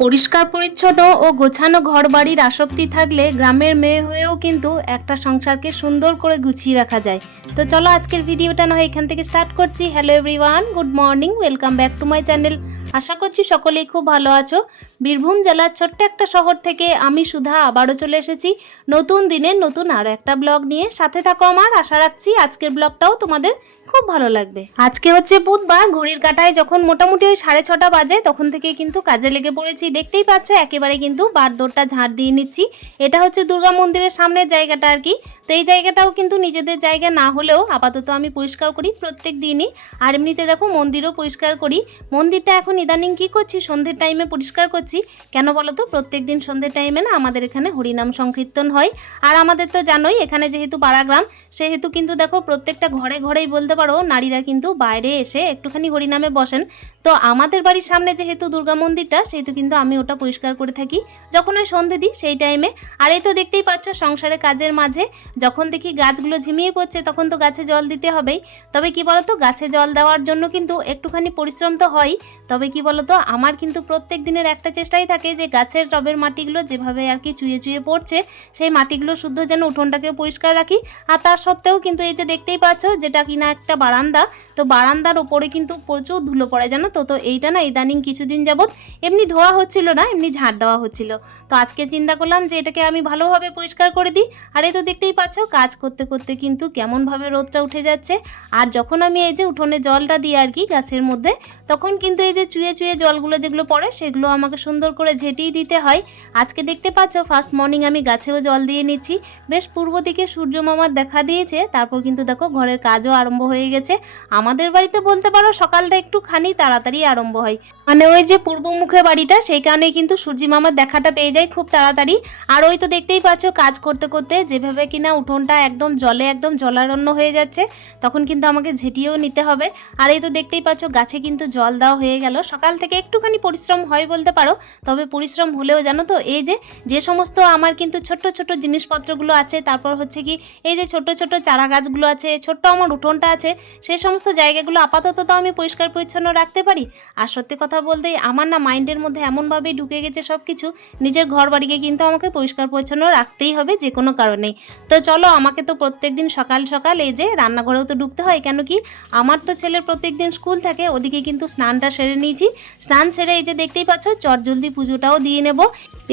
পরিষ্কার, পরিচ্ছন্ন ও গোছানো ঘরবাড়ির আসক্তি থাকলে গ্রামের মেয়ে হয়েও কিন্তু একটা সংসারকে সুন্দর করে গুছিয়ে রাখা যায়। তো চলো আজকের ভিডিওটা নয় এখান থেকে স্টার্ট করছি। Hello everyone good morning welcome back to my channel আশা করছি সকলেই খুব ভালো আছো। বীরভূম জেলার ছোট্ট একটা শহর থেকে আমি সুধা আবারও চলে এসেছি। নতুন দিনে নতুন আরও একটা ব্লগ নিয়ে। সাথে থাকো আমার, আশা রাখছি আজকের ব্লগটাও তোমাদের খুব ভালো লাগবে। আজকে হচ্ছে বুধবার, ঘড়ির কাটায় যখন মোটামুটি ওই সাড়ে ছটা বাজে, তখন থেকে কিন্তু কাজে লেগে পড়েছি। দেখতেই পাচ্ছ, একেবারে কিন্তু বার দৌড়টা ঝাড় দিয়ে নিচ্ছি। এটা হচ্ছে দুর্গা মন্দিরের সামনের জায়গাটা আর কি। তো এই জায়গাটাও কিন্তু নিজেদের জায়গা না হলেও আপাতত আমি পরিষ্কার করি প্রত্যেক দিনই। আর এমনিতে দেখো, মন্দিরও পরিষ্কার করি। মন্দিরটা এখন ইদানিং কি করছি? সন্ধ্যের টাইমে পরিষ্কার করছি। কেন বলো তো প্রত্যেক দিন সন্ধ্যের টাইমে না আমাদের এখানে হরিনাম সংকীর্তন হয়। আর আমাদের তো জানোই, এখানে যেহেতু পাড়াগ্রাম সেহেতু কিন্তু দেখো, প্রত্যেকটা ঘরে ঘরেই বলতে পারো নারীরা কিন্তু বাইরে এসে একটুখানি হরিনামে বসেন। তো আমাদের বাড়ির সামনে যেহেতু দুর্গা মন্দিরটা, সেহেতু কিন্তু আমি ওটা পরিষ্কার করে থাকি। যখন ওই সন্ধে দিই, সেই টাইমে আর এই তো দেখতেই পাচ্ছ, সংসারে কাজের মাঝে। যখন দেখি গাছগুলো ঝিমিয়ে পড়ছে, তখন তো গাছে জল দিতে হবেই। তবে কি বলতো, গাছে জল দেওয়ার জন্য কিন্তু একটুখানি পরিশ্রম তো হয়। তবে কি বলতো, আমার কিন্তু প্রত্যেক দিনের একটা চেষ্টাই থাকে যে, গাছের টবের মাটিগুলো যেভাবে আর কি চুয়ে চুয়ে পড়ছে, সেই মাটিগুলো শুদ্ধ যেন উঠোনটাকেও পরিষ্কার রাখি। আর তার সত্ত্বেও কিন্তু এই যে দেখতেই পাচ্ছ, যেটা কিনা একটা বারান্দা, তো বারান্দার ওপরে কিন্তু প্রচুর ধুলো পড়ে, জানো তো তো এইটা না ইদানিং কিছুদিন যাবৎ এমনি ধোয়া হচ্ছিল না, এমনি ঝাড় দেওয়া হচ্ছিল। তো আজকে চিন্তা করলাম যে এটাকে আমি ভালোভাবে পরিষ্কার করে দিই। আর এই তো দেখতেই পাচ্ছ, কাজ করতে করতে কিন্তু কেমনভাবে রোদটা উঠে যাচ্ছে। আর যখন আমি এই যে উঠোনে জলটা দিই আর কি গাছের মধ্যে, তখন কিন্তু এই যে চুয়ে চুয়ে জলগুলো যেগুলো পড়ে, সেগুলো আমাকে সুন্দর করে ঝেঁটিয়ে দিতে হয়। আজকে দেখতে পাচ্ছ ফার্স্ট মর্নিং আমি গাছেও জল দিয়ে নিচ্ছি। বেশ পূর্ব দিকে সূর্য মামার দেখা দিয়েছে, তারপর কিন্তু দেখো ঘরের কাজও আরম্ভ হয়ে গেছে। আমাদের বাড়িতে বলতে পারো সকালটা একটু খানি তাড়াতাড়ি আরম্ভ হয়। মানে ওই যে পূর্বমুখে বাড়িটা, সেই কারণে কিন্তু সূর্যি মামার দেখাটা পেয়ে যায় খুব তাড়াতাড়ি। আর ওই তো দেখতেই পাচ্ছ কাজ করতে করতে যেভাবে কিনা উঠোনটা একদম জলে একদম জলারণ্য হয়ে যাচ্ছে, তখন কিন্তু আমাকে ঝেঁটিয়েও নিতে হবে। আর এই তো দেখতেই পাচ্ছ গাছে কিন্তু জল দেওয়া হয়ে গেল। সকাল থেকে একটুখানি পরিশ্রম হয় বলতে পারো, তবে পরিশ্রম হলেও জানো তো, এই যে যে সমস্ত আমার কিন্তু ছোট্ট ছোট্ট জিনিসপত্রগুলো আছে, তারপর হচ্ছে কি এই যে ছোট ছোট চারা গাছগুলো আছে, ছোট্ট আমার উঠোনটা আছে সেই সমস্ত জায়গাগুলো আপাতত তো আমি পরিষ্কার পরিচ্ছন্ন রাখতে পারি আর সত্যি কথা বলতে আমার না মাইন্ডের মধ্যে এমনভাবেই ঢুকে গেছে সব কিছু নিজের ঘর বাড়িকে কিন্তু আমাকে পরিষ্কার পরিচ্ছন্ন রাখতেই হবে যে কোনো কারণেই। তো চলো আমাকে তো প্রত্যেক দিন সকাল সকাল এই যে রান্নাঘরেও তো ঢুকতে হয়, কেন কি আমার তো ছেলের প্রত্যেক দিন স্কুল থাকে, ওদিকে কিন্তু স্নানটা সেরে নিয়েছি। স্নান সেরে এই যে দেখতেই পাচ্ছ চট জলদি পুজোটাও দিয়ে নেব।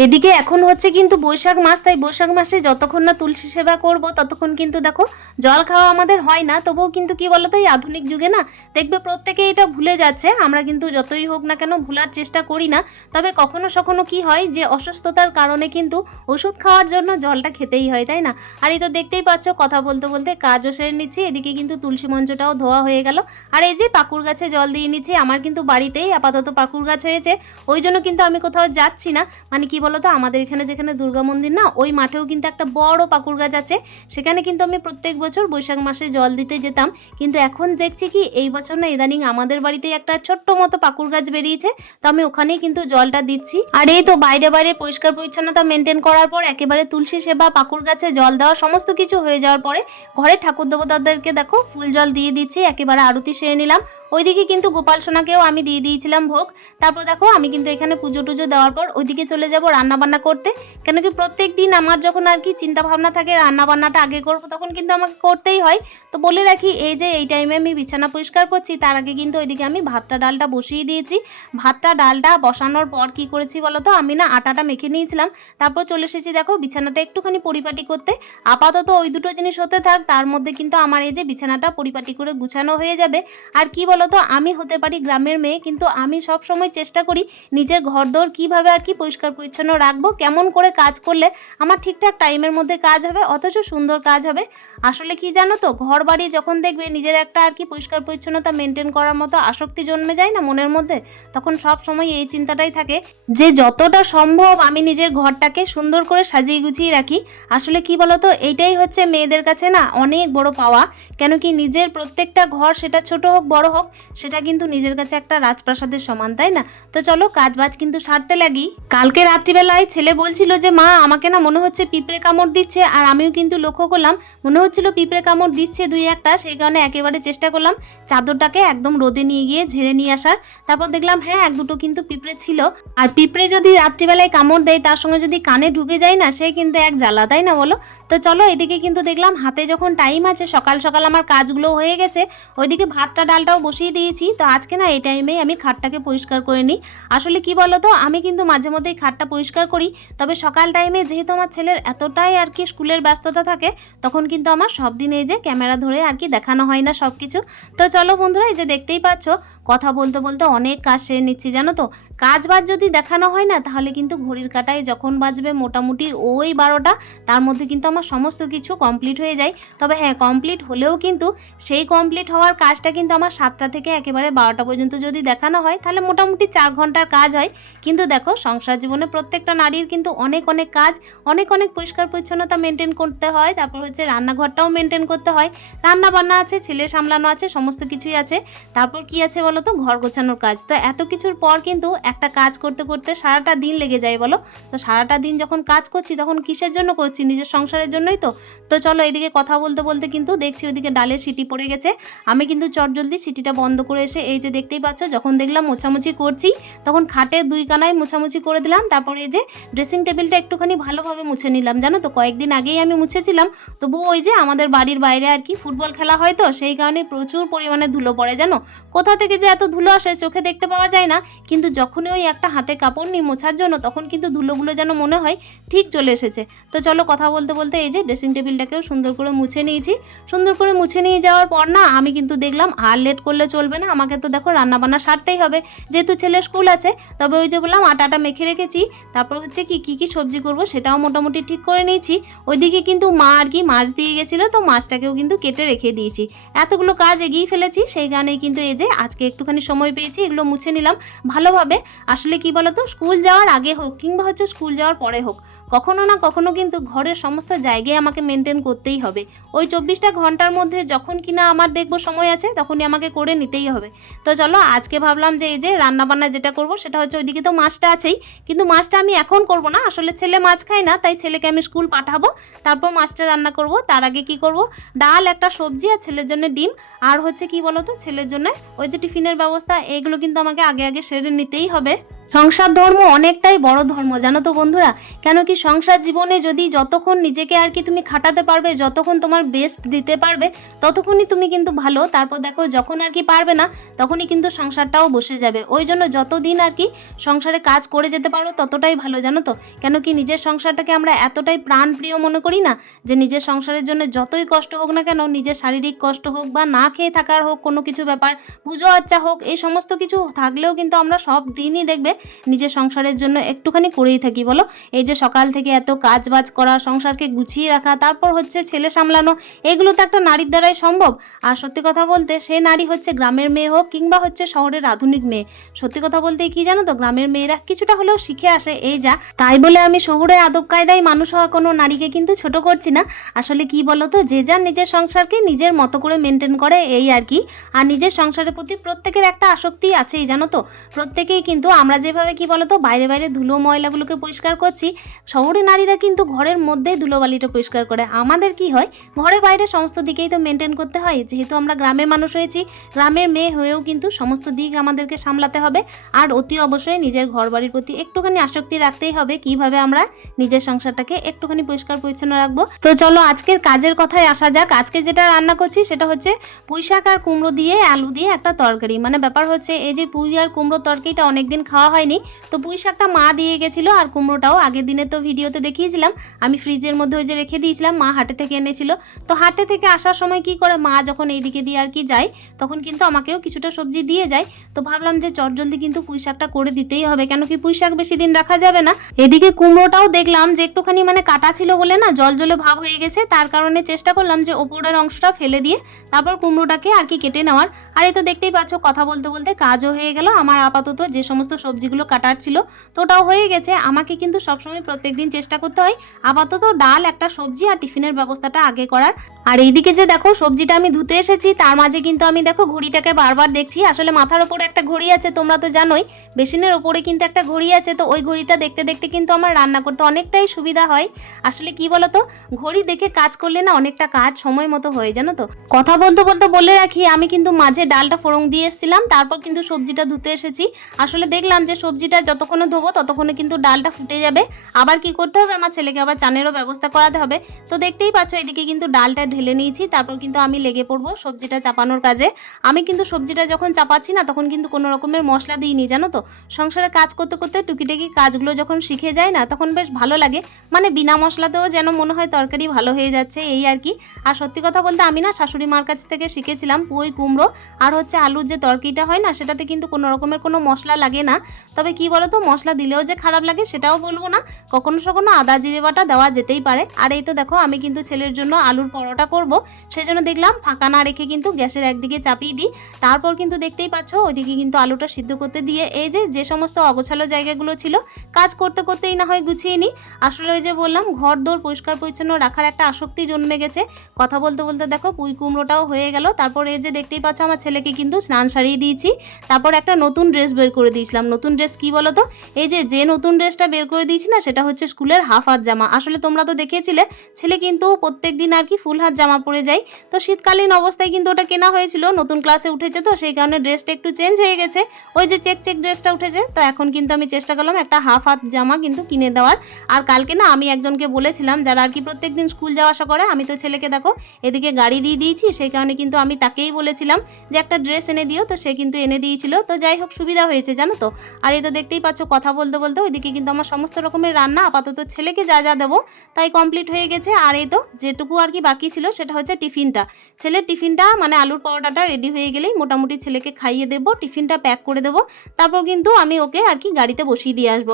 এদিকে এখন হচ্ছে কিন্তু বৈশাখ মাস, তাই বৈশাখ মাসে যতক্ষণ না তুলসী সেবা করব ততক্ষণ কিন্তু দেখো জল খাওয়া আমাদের হয় না। তবুও কিন্তু কি বলতো এই আধুনিক যুগে না, দেখবে প্রত্যেকে এটা ভুলে যাচ্ছে। আমরা কিন্তু যতই হোক না কেন ভুলার চেষ্টা করি না, তবে কখনো সখনো কি হয় যে অসুস্থতার কারণে কিন্তু ওষুধ খাওয়ার জন্য জলটা খেতেই হয়, তাই না? আর এই তো দেখতেই পাচ্ছ কথা বলতে বলতে কাজও সেরে নিচ্ছি, এদিকে কিন্তু তুলসী মঞ্চটাও ধোয়া হয়ে গেল। আর এই যে পাকুর গাছে জল দিয়ে নিচ্ছি, আমার কিন্তু বাড়িতেই আপাতত পাকুর গাছ হয়েছে, ওই জন্য কিন্তু আমি কোথাও যাচ্ছি না। মানে কি বলতো, আমাদের এখানে যেখানে দুর্গা মন্দির না, ওই মাঠেও কিন্তু একটা বড় পাকুর গাছ আছে। সেখানে কিন্তু আমি প্রত্যেক বছর বৈশাখ মাসে জল দিতে যেতাম, কিন্তু এখন দেখছি কি, এই বছর না ইদানিং আমাদের বাড়িতেই একটা ছোট্ট মতো পাকুর গাছ বেরিয়েছে, তো আমি ওখানেই কিন্তু জলটা দিচ্ছি। আর এই তো বাইরে বাইরে পরিষ্কার পরিচ্ছন্নতা মেনটেন করার পর একেবারে তুলসী সেবা পাকুর গাছে জল দেওয়া, সমস্ত কিছু হয়ে যাওয়ার পরে ঘরে ঠাকুর দেবতাদেরকে দেখো, ফুল জল দিয়ে দিচ্ছি, একেবারে আরতি সেরে নিলাম। ওইদিকে কিন্তু গোপাল সোনাকেও আমি দিয়ে দিয়েছিলাম ভোগ। তারপর দেখো, আমি কিন্তু এখানে পুজো টুজো দেওয়ার পর ওইদিকে চলে যাব রান্না বান্না করতে। কেন কি প্রত্যেক দিন আমার যখন আর কি চিন্তা ভাবনা থাকে রান্না বান্নাটা আগে করব, তখন কিন্তু আমাকে করতেই হয়। তো বলে রাখি, এই যে এই টাইমে আমি বিছানা পরিষ্কার করছি, তার আগে কিন্তু ওইদিকে আমি ভাতটা ডালটা বসিয়ে দিয়েছি। ভাতটা, ডালটা বসানোর পর কি করেছি বলো তো? আমি না আটাটা মেখে নিয়েছিলাম। তারপর চলে এসেছি দেখো বিছানাটা একটুখানি পরিপাটি করতে। আপাতত ওই দুটো জিনিস হতে থাক, তার মধ্যে কিন্তু আমার এই যে বিছানাটা পরিপাটি করে গুছানো হয়ে যাবে। আর কি বলতো আমি হতে পারি গ্রামের মেয়ে, কিন্তু আমি সব সময় চেষ্টা করি নিজের ঘরদোর কীভাবে আর কি পরিষ্কার পরিচ্ছন্ন রাখব, কেমন করে কাজ করলে আমার ঠিকঠাক টাইমের মধ্যে কাজ হবে, অথচ সুন্দর কাজ হবে। আসলে কি জানো তো? ঘর বাড়ি যখন দেখবে নিজের একটা আর কি পরিষ্কার পরিচ্ছন্নতা মেনটেন করার মতো আসক্তি জন্মে যায় না মনের মধ্যে? তখন সব সময় এই চিন্তাটাই থাকে যে যতটা সম্ভব আমি নিজের ঘরটাকে সুন্দর করে সাজিয়ে গুছিয়ে রাখি। আসলে কি বলতো? এইটাই হচ্ছে মেয়েদের কাছে না অনেক বড় পাওয়া। কেন কি নিজের প্রত্যেকটা ঘর সেটা ছোট হোক, বড় হোক, সেটা কিন্তু নিজের কাছে একটা রাজপ্রাসাদের সমান, তাই না? তো চলো কাজ বাজ কিন্তু সারতে লাগি। কালকে রাত্রিবেলায় ছেলে বলছিল যে, মা, আমাকে না মনে হচ্ছে পিঁপড়ে কামড় দিচ্ছে। আর আমিও কিন্তু লক্ষ্য করলাম, মনে হচ্ছিল পিঁপড়ে কামড় দিচ্ছে দুই একটা, সেই কারণে একেবারে চেষ্টা করলাম চাদরটাকে একদম রোদে নিয়ে গিয়ে ঝেড়ে নিয়ে আসার। তারপর দেখলাম হ্যাঁ এক দুটো কিন্তু পিঁপড়ে ছিল। আর পিঁপড়ে যদি রাত্রিবেলায় কামড় দেয়, তার সঙ্গে যদি কানে ঢুকে যায় না, সে কিন্তু এক জ্বালা, তাই না বলো? তো চলো, এদিকে কিন্তু দেখলাম, হাতে যখন টাইম আছে, সকাল সকাল আমার কাজগুলো হয়ে গেছে, ওইদিকে ভাতটা, ডালটাও বসিয়ে দিয়েছি। তো আজকে না, এই টাইমেই আমি খাটটাকে পরিষ্কার করে নিই। আসলে কি বলো তো আমি কিন্তু মাঝে মধ্যেই খাটটা পরিষ্কার করি। তবে সকাল টাইমে যেহেতু আমার ছেলের এতটাই আর কি স্কুলের ব্যস্ততা থাকে, তখন কিন্তু আমার সব দিন এই যে ক্যামেরা ধরে আর কি দেখানো হয় না সব কিছু তো চলো বন্ধুরা, এই যে দেখতেই পাচ্ছ, কথা বলতে বলতে অনেক কাজ সেরে নিচ্ছি জানো তো? কাজ বাজ যদি দেখানো হয় না, তাহলে কিন্তু ঘড়ির কাটায় যখন বাজবে মোটামুটি ওই বারোটা, তার মধ্যে কিন্তু আমার সমস্ত কিছু কমপ্লিট হয়ে যায়। তবে হ্যাঁ কমপ্লিট হলেও কিন্তু সেই কমপ্লিট হওয়ার কাজটা কিন্তু আমার সাতটা থেকে একেবারে বারোটা পর্যন্ত যদি দেখানো হয়, তাহলে মোটামুটি চার ঘণ্টার কাজ হয়। কিন্তু দেখো, সংসার জীবনে প্রত্যেকটা নারীর কিন্তু অনেক অনেক কাজ, অনেক অনেক পরিষ্কার পরিচ্ছন্নতা মেনটেন করতে হয়। তারপর হচ্ছে রান্নাঘরটাও মেনটেন করতে হয়। রান্না বান্না আছে, ছেলে সামলানো আছে, সমস্ত কিছুই আছে। তারপর কি আছে বলো তো ঘর গোছানোর কাজ। তো এত কিছুর পর কিন্তু একটা কাজ করতে করতে সারাটা দিন লেগে যায় বলো? তো সারাটা দিন যখন কাজ করছি, তখন কিসের জন্য করছি? নিজের সংসারের জন্যই তো। তো চলো এদিকে কথা বলতে বলতে কিন্তু দেখছি ওইদিকে ডালে সিটি পড়ে গেছে। আমি কিন্তু চটজলদি সিটিটা বন্ধ করে এসে এই যে দেখতেই পাচ্ছ, যখন দেখলাম মোছামুছি করছি, তখন খাটে দুই কানায় মোছামুছি করে দিলাম। তারপরে এই যে ড্রেসিং টেবিলটা একটুখানি ভালোভাবে মুছে নিলাম। জানো তো, কয়েকদিন আগেই আমি মুছেছিলাম। তবু ওই যে আমাদের বাড়ির বাইরে আর কি ফুটবল খেলা হয় তো, সেই কারণে প্রচুর পরিমাণে ধুলো পড়ে, জানো? কোথা থেকে যে এত ধুলো আসে চোখে দেখতে পাওয়া যায় না। কিন্তু যখনই ওই একটা হাতে কাপড় নিই মোছার জন্য, তখন কিন্তু ধুলোগুলো যেন মনে হয় ঠিক চলে এসেছে। তো চলো কথা বলতে বলতে এই যে ড্রেসিং টেবিলটাকেও সুন্দর করে মুছে নিয়েছি। সুন্দর করে মুছে নিয়ে যাওয়ার পর না, আমি কিন্তু দেখলাম আর লেট করলে চলবে না, আমাকে তো দেখো রান্না বান্না সারতেই হবে। যেহেতু ছেলের স্কুল আছে, তবে ওই যে বললাম আটাটা মেখে রেখেছি, তারপর হচ্ছে কি, কী কী সবজি করব সেটাও মোটামুটি ঠিক করে নিয়েছি। ওইদিকে কিন্তু মা আর কি মাছ দিয়ে গেছিল, তো মাছটাকেও কিন্তু কেটে রেখে দিয়েছি। এতগুলো কাজ এগিয়ে ফেলেছি, সেই কারণেই কিন্তু এই যে আজকে একটুখানি সময় পেয়েছি, এগুলো মুছে নিলাম। ভালোভাবে আসলে কি বলতো? স্কুল যাওয়ার আগে হোক কিংবা হচ্ছে স্কুল যাওয়ার পরে হোক কখনো না কখনো কিন্তু ঘরের সমস্ত জায়গায় আমাকে মেনটেন করতেই হবে। ওই চব্বিশটা ঘণ্টার মধ্যে যখন কিনা আমার দেখব সময় আছে, তখনই আমাকে করে নিতেই হবে। তো চলো, আজকে ভাবলাম যে এই যে রান্না বান্না যেটা করব, সেটা হচ্ছে ওইদিকে তো মাছটা আছেই। কিন্তু মাছটা আমি এখন করব না, আসলে ছেলে মাছ খায় না, তাই ছেলেকে আমি স্কুল পাঠাবো, তারপর মাছটা রান্না করব। তার আগে কি করব, ডাল, একটা সবজি আর ছেলের জন্য ডিম। আর হচ্ছে কি বলতো, ছেলের জন্য ওই যে টিফিনের ব্যবস্থা এইগুলো কিন্তু আমাকে আগে আগে সেরে নিতেই হবে। সংসার ধর্ম অনেকটাই বড় ধর্ম, জানো তো বন্ধুরা? কেন কি সংসার জীবনে যদি যতক্ষণ নিজেকে আর কি তুমি খাটাতে পারবে, যতক্ষণ তোমার বেস্ট দিতে পারবে, ততক্ষণই তুমি কিন্তু ভালো। তারপর দেখো, যখন আর কি পারবে না, তখনই কিন্তু সংসারটাও বসে যাবে। ওই জন্য যতদিন আর কি সংসারে কাজ করে যেতে পারো, ততটাই ভালো, জানো তো? কেন কি নিজের সংসারটাকে আমরা এতটাই প্রাণপ্রিয় মনে করি না, যে নিজের সংসারের জন্য যতই কষ্ট হোক না কেন, নিজের শারীরিক কষ্ট হোক বা না খেয়ে থাকার হোক কোনো কিছু ব্যাপার, পুজো আর্চা হোক, এই সমস্ত কিছু থাকলেও কিন্তু আমরা সব দিনই দেখবে নিজের সংসারের জন্য একটুখানি করেই থাকি, বলো? এই যে সকাল থেকে এত কাজ বাজ করা, সংসারকে গুছিয়ে রাখা, তারপর হচ্ছে ছেলে সামলানো, এগুলো তো একটা নারীর দ্বারাই সম্ভব। আর সত্যি কথা বলতে, সে নারী হচ্ছে গ্রামের মেয়ে হোক কিংবা হচ্ছে শহরের আধুনিক মেয়ে। সত্যি কথা বলতে কি জানো তো, গ্রামের মেয়েরা কিছুটা হলেও শিখে আসে, এই যা। তাই বলে আমি শহরে আদব কায়দায় মানুষ হওয়া কোনো নারীকে কিন্তু ছোট করছি না। আসলে কি বলো তো, যে যার নিজের সংসারকে নিজের মতো করে মেনটেন করে, এই আর কি। আর নিজের সংসারের প্রতি প্রত্যেকের একটা আসক্তি আছেই, জানো তো? প্রত্যেকেই কিন্তু আমরা যেভাবে কি বলতো, বাইরে বাইরে ধুলো ময়লাগুলোকে পরিষ্কার করছি, শহরে নারীরা কিন্তু ঘরের মধ্যেই ধুলোবালিটা পরিষ্কার করে। আমাদের কি হয়, ঘরে বাইরে সমস্ত দিকেই তো মেনটেন করতে হয়। যেহেতু আমরা গ্রামে মানুষ হয়েছি, গ্রামের মেয়ে হয়েও কিন্তু সমস্ত দিক আমাদেরকে সামলাতে হবে। আর অতি অবশ্যই নিজের ঘর বাড়ির প্রতি একটুখানি আসক্তি রাখতেই হবে, কীভাবে আমরা নিজের সংসারটাকে একটুখানি পরিষ্কার পরিচ্ছন্ন রাখব। তো চলো আজকের কাজের কথায় আসা যাক। আজকে যেটা রান্না করছি সেটা হচ্ছে পুঁই শাক আর কুমড়ো দিয়ে আলু দিয়ে একটা তরকারি। মানে ব্যাপার হচ্ছে, এই যে পুঁই আর কুমড়ো তরকারিটা অনেকদিন খাওয়া হয়নি। তো পুঁই শাকটা মা দিয়ে গেছিল আর কুমড়োটাও। আগের দিনে তো ভিডিওতে দেখিয়েছিলাম। আমি ফ্রিজের মধ্যে ওই যে রেখে দিয়েছিলাম, মা হাটে থেকে এনেছিল। তো হাটে থেকে আসার সময় কি করে মা যখন এইদিকে দিয়ে আর কি যায়, তখন কিন্তু আমাকেও কিছুটা সবজি দিয়ে যায়। তো ভাবলাম যে চটজলদি কিন্তু পুঁই শাকটা করে দিতেই হবে। কেন কি পুঁই শাক বেশি দিন রাখা যাবে না। এদিকে কুমড়োটাও দেখলাম যে একটুখানি মানে কাটা ছিল বলে না, জল জলে ভাব হয়ে গেছে। তার কারণে চেষ্টা করলাম যে ওপরের অংশটা ফেলে দিয়ে তারপর কুমড়োটাকে আর কি কেটে নেওয়ার। আর এই তো দেখতেই পাচ্ছ, কথা বলতে বলতে কাজও হয়ে গেল। আমার আপাতত যে সমস্ত সবজি সবজিগুলো কাটার ছিল, তো ওটাও হয়ে গেছে। আমাকে কিন্তু সবসময় প্রত্যেকদিন চেষ্টা করতে হয়। আপাতত ডাল, একটা সবজি আর টিফিনের ব্যবস্থাটা আগে করার। আর এইদিকে যে দেখো, সবজিটা আমি ধুতে এসেছি, তার মাঝে কিন্তু আমি দেখো ঘড়িটাকে বারবার দেখছি। আসলে মাথার ওপরে একটা ঘড়ি আছে, তোমরা তো জানোই। বেসিনের ওপরে কিন্তু একটা ঘড়ি আছে, তো ওই ঘড়িটা দেখতে দেখতে কিন্তু আমার রান্না করতে অনেকটাই সুবিধা হয়। আসলে কি বলতো, ঘড়ি দেখে কাজ করলে না অনেকটা কাজ সময় মতো হয়ে জানো তো। কথা বলতে বলতে বলে রাখি, আমি কিন্তু মাঝে ডালটা ফোড়ং দিয়ে এসেছিলাম, তারপর কিন্তু সবজিটা ধুতে এসেছি। আসলে দেখলাম যে সবজিটা যতক্ষণে ধোবো, ততক্ষণে কিন্তু ডালটা ফুটে যাবে। আবার কি করতে হবে? আমার ছেলেকে আবার চানেরও ব্যবস্থা করাতে হবে। তো দেখতেই পাচ্ছ, এদিকে কিন্তু ডালটা ঢেলে নিয়েছি, তারপর কিন্তু আমি লেগে পড়ব সবজিটা চাপানোর কাজে। আমি কিন্তু সবজিটা যখন চাপাচ্ছি না, তখন কিন্তু কোনো রকমের মশলা দিইনি, জানো তো? সংসারে কাজ করতে করতে টুকিটাকি কাজগুলো যখন শিখে যায় না, তখন বেশ ভালো লাগে। মানে বিনা মশলাতেও যেন মনে হয় তরকারি ভালো হয়ে যাচ্ছে, এই আর কি। আর সত্যি কথা বলতে আমি না শাশুড়ি মার কাছ থেকে শিখেছিলাম পুঁই কুমড়ো, আর হচ্ছে আলুর যে তরকারিটা হয় না, সেটাতে কিন্তু কোনো রকমের কোনো মশলা লাগে না। তবে কি বলতো, মশলা দিলেও যে খারাপ লাগে সেটাও বলব না। কখনো সখনো আদা জিরে বাটা দেওয়া যেতেই পারে। আর এই তো দেখো, আমি কিন্তু ছেলের জন্য আলুর পরোটা করব। সেই জন্য দেখলাম ফাঁকা না রেখে কিন্তু গ্যাসের একদিকে চাপিয়ে দিই। তারপর কিন্তু দেখতেই পাচ্ছ, ওইদিকে কিন্তু আলুটা সিদ্ধ করতে দিয়ে এই যে যে সমস্ত অগোছালো জায়গাগুলো ছিল, কাজ করতে করতেই না হয় গুছিয়ে নিই। আসলে ওই যে বললাম, ঘর দৌড় পরিষ্কার পরিচ্ছন্ন রাখার একটা আসক্তি জন্মে গেছে। কথা বলতে বলতে দেখো, পুঁই কুমড়োটাও হয়ে গেল। তারপর এই যে দেখতেই পাচ্ছ, আমার ছেলেকে কিন্তু স্নান সারিয়ে দিয়েছি। তারপর একটা নতুন ড্রেস বের করে দিয়েছিলাম, নতুন ড্রেস কি বলো তো? এই যে যে নতুন ড্রেসটা বের করে দিয়েছি না, সেটা হচ্ছে স্কুলের হাফ হাত জামা। আসলে তোমরা তো দেখিয়েছিলে ছেলে কিন্তু প্রত্যেক দিন আর কি ফুল হাত জামা পরে যায়। তো শীতকালীন অবস্থায় কিন্তু ওটা কেনা হয়েছিল, নতুন ক্লাসে উঠেছে তো, সেই কারণে ড্রেসটা একটু চেঞ্জ হয়ে গেছে। ওই যে চেক চেক ড্রেসটা উঠেছে, তো এখন কিন্তু আমি চেষ্টা করলাম একটা হাফ হাত জামা কিন্তু কিনে দেওয়ার। আর কালকে না আমি একজনকে বলেছিলাম, যারা আর কি প্রত্যেক দিন স্কুল যাওয়া আসা করে, আমি তো ছেলেকে দেখো, এদিকে গাড়ি দিয়ে দিয়েছি, সেই কারণে কিন্তু আমি তাকেই বলেছিলাম যে একটা ড্রেস এনে দিও, তো সে কিন্তু এনে দিয়েছিল। তো যাই হোক, সুবিধা হয়েছে, জানো তো। আর এই তো দেখতেই পাচ্ছ, কথা বলতে বলতে ওইদিকে কিন্তু আমার সমস্ত রকমের রান্না আপাতত ছেলেকে যা যা দেবো তাই কমপ্লিট হয়ে গেছে। আর এই তো যেটুকু আর কি বাকি ছিল সেটা হচ্ছে টিফিনটা। ছেলের টিফিনটা মানে আলুর পরোটাটা রেডি হয়ে গেলেই মোটামুটি ছেলেকে খাইয়ে দেবো, টিফিনটা প্যাক করে দেবো। তারপর কিন্তু আমি ওকে আর কি গাড়িতে বসিয়ে দিয়ে আসব।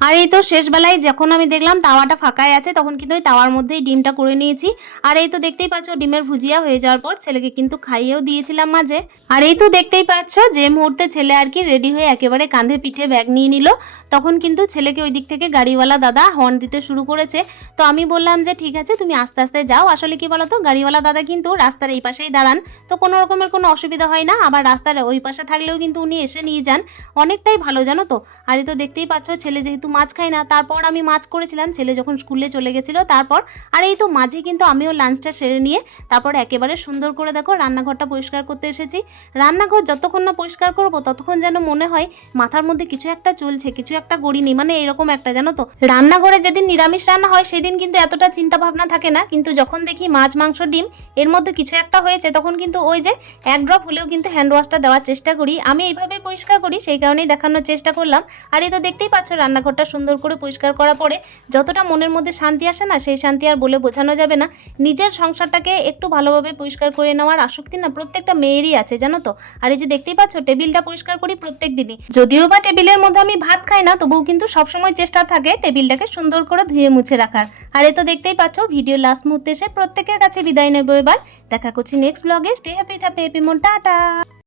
আর এই তো শেষবেলায় যখন আমি দেখলাম তাওয়াটা ফাঁকাই আছে, তখন কিন্তু ওই তাওয়ার মধ্যেই ডিমটা করে নিয়েছি। আর এই তো দেখতেই পাচ্ছ, ডিমের ভুজিয়া হয়ে যাওয়ার পর ছেলেকে কিন্তু খাইয়েও দিয়েছিলাম মাঝে। আর এই তো দেখতেই পাচ্ছ, যে মুহূর্তে ছেলে আর কি রেডি হয়ে একেবারে কাঁধে পিঠে ব্যাগ নিয়ে নিল, তখন কিন্তু ছেলেকে ওই দিক থেকে গাড়িওয়ালা দাদা হর্ন দিতে শুরু করেছে। তো আমি বললাম যে, ঠিক আছে, তুমি আস্তে আস্তে যাও। আসলে কি বলতো, গাড়িওয়ালা দাদা কিন্তু রাস্তার এই পাশেই দাঁড়ান। তো কোনো রকমের কোনো অসুবিধা হয় না, আবার রাস্তার ওই পাশে থাকলেও কিন্তু উনি এসে নিয়ে যান। অনেকটাই ভালো, জানো তো? আর এই তো দেখতেই পাচ্ছ, ছেলে যেহেতু মাছ খাই না। তারপর আমি মাছ করেছিলাম, ছেলে যখন স্কুলে চলে গেছিল, তারপর, আর এই তো মাঝে কিন্তু আমিও লাঞ্চটা সেরে নিয়ে, তারপর একেবারে সুন্দর করে দেখো রান্নাঘরটা পরিষ্কার করতে এসেছি। রান্নাঘর যতক্ষণ না পরিষ্কার করব, ততক্ষণ যেন মনে হয় মাথার মধ্যে কিছু একটা চলছে, কিছু একটা গড়িনি মানে এরকম একটা, জানো তো? রান্নাঘরে যেদিন নিরামিষ রান্না হয়, সেদিন কিন্তু এতটা চিন্তা ভাবনা থাকে না, কিন্তু যখন দেখি মাছ, মাংস, ডিম, এর মধ্যে কিছু একটা হয়েছে, তখন কিন্তু ওই যে এক ড্রপ হলেও কিন্তু হ্যান্ড ওয়াশটা দেওয়ার চেষ্টা করি। আমি এইভাবে পরিষ্কার করি, সেই কারণেই দেখানোর চেষ্টা করলাম। আর এই তো দেখতেই পাচ্ছ রান্নাঘরটা সুন্দর করে পরিষ্কার করার পরে যতটা মনের মধ্যে শান্তি আসে না, সেই শান্তি আর বলে বোঝানো যাবে না। নিজের সংসারটাকে একটু ভালোভাবে পরিষ্কার করে নেওয়ার আসক্তি না, প্রত্যেকটা মেয়েরই আছে, জানো তো? আর এই যে দেখতেই পাচ্ছ, টেবিলটা পরিষ্কার করি প্রত্যেক দিনই। যদিও বা টেবিলের মধ্যে আমি ভাত খাই না, তবুও কিন্তু সবসময় চেষ্টা থাকে টেবিলটাকে সুন্দর করে ধুয়ে মুছে রাখার। আর এ তো দেখতেই পাচ্ছ ভিডিও লাস্ট মুহূর্তে এসে প্রত্যেকের কাছে বিদায় নেব এবার। দেখা করছি নেক্সট ব্লগে stay happy happy happy more tata